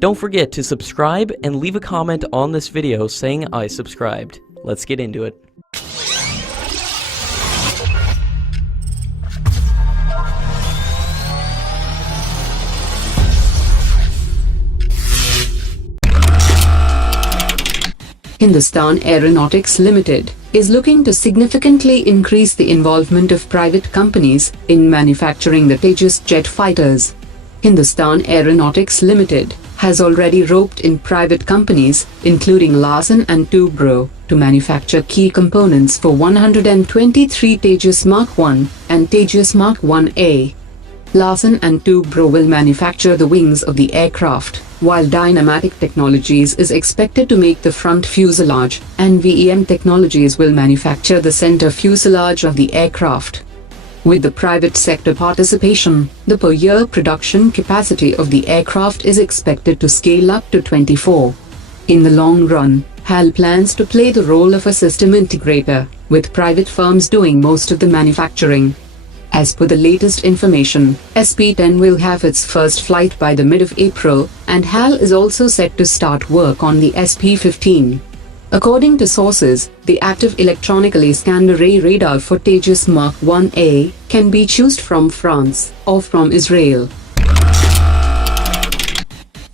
Don't forget to subscribe and leave a comment on this video saying I subscribed. Let's get into it. Hindustan Aeronautics Limited is looking to significantly increase the involvement of private companies in manufacturing the Tejas jet fighters. Hindustan Aeronautics Limited has already roped in private companies, including Larsen & Toubro, to manufacture key components for 123 Tejas Mark 1 and Tejas Mark 1A. Larsen & Toubro will manufacture the wings of the aircraft, while Dynamatic Technologies is expected to make the front fuselage, and VEM Technologies will manufacture the center fuselage of the aircraft. With the private sector participation, the per-year production capacity of the aircraft is expected to scale up to 24. In the long run, HAL plans to play the role of a system integrator, with private firms doing most of the manufacturing. As per the latest information, SP-10 will have its first flight by the mid of April, and HAL is also set to start work on the SP-15. According to sources, the active electronically scanned array radar for Tejas Mark 1A can be chosen from France or from Israel.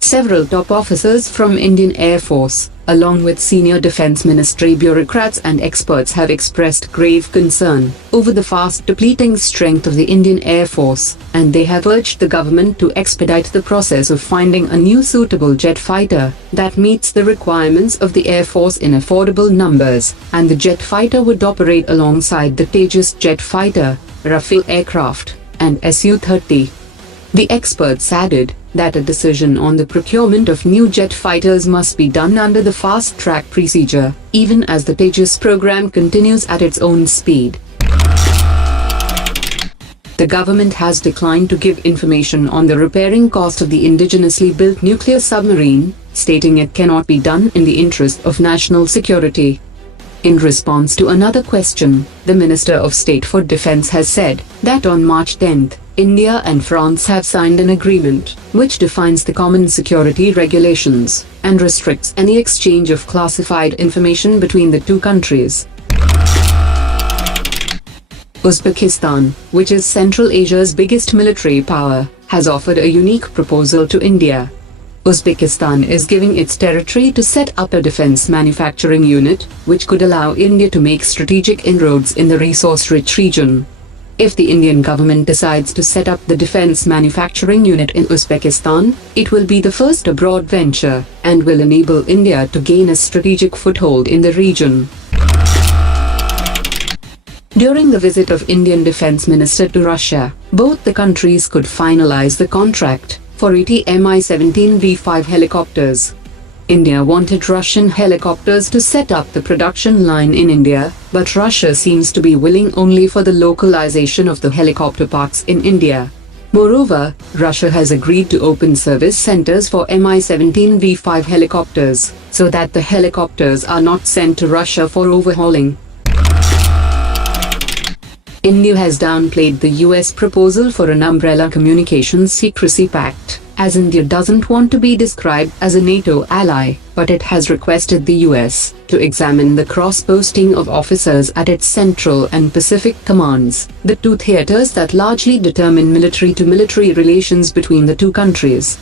Several top officers from Indian Air Force, along with senior Defense Ministry bureaucrats and experts, have expressed grave concern over the fast depleting strength of the Indian Air Force, and they have urged the government to expedite the process of finding a new suitable jet fighter that meets the requirements of the Air Force in affordable numbers, and the jet fighter would operate alongside the Tejas jet fighter, Rafale aircraft, and Su-30. The experts added that a decision on the procurement of new jet fighters must be done under the fast-track procedure, even as the Tejas program continues at its own speed. The government has declined to give information on the repairing cost of the indigenously built nuclear submarine, stating it cannot be done in the interest of national security. In response to another question, the Minister of State for Defense has said that on March 10, India and France have signed an agreement which defines the common security regulations and restricts any exchange of classified information between the two countries. Uzbekistan, which is Central Asia's biggest military power, has offered a unique proposal to India. Uzbekistan is giving its territory to set up a defense manufacturing unit, which could allow India to make strategic inroads in the resource-rich region. If the Indian government decides to set up the defense manufacturing unit in Uzbekistan, it will be the first abroad venture, and will enable India to gain a strategic foothold in the region. During the visit of Indian Defense Minister to Russia, both the countries could finalize the contract for 80 Mi-17V5 helicopters. India wanted Russian helicopters to set up the production line in India, but Russia seems to be willing only for the localization of the helicopter parks in India. Moreover, Russia has agreed to open service centers for Mi-17V5 helicopters, so that the helicopters are not sent to Russia for overhauling. India has downplayed the US proposal for an umbrella communications secrecy pact, as India doesn't want to be described as a NATO ally, but it has requested the US to examine the cross-posting of officers at its Central and Pacific commands, the two theaters that largely determine military-to-military relations between the two countries.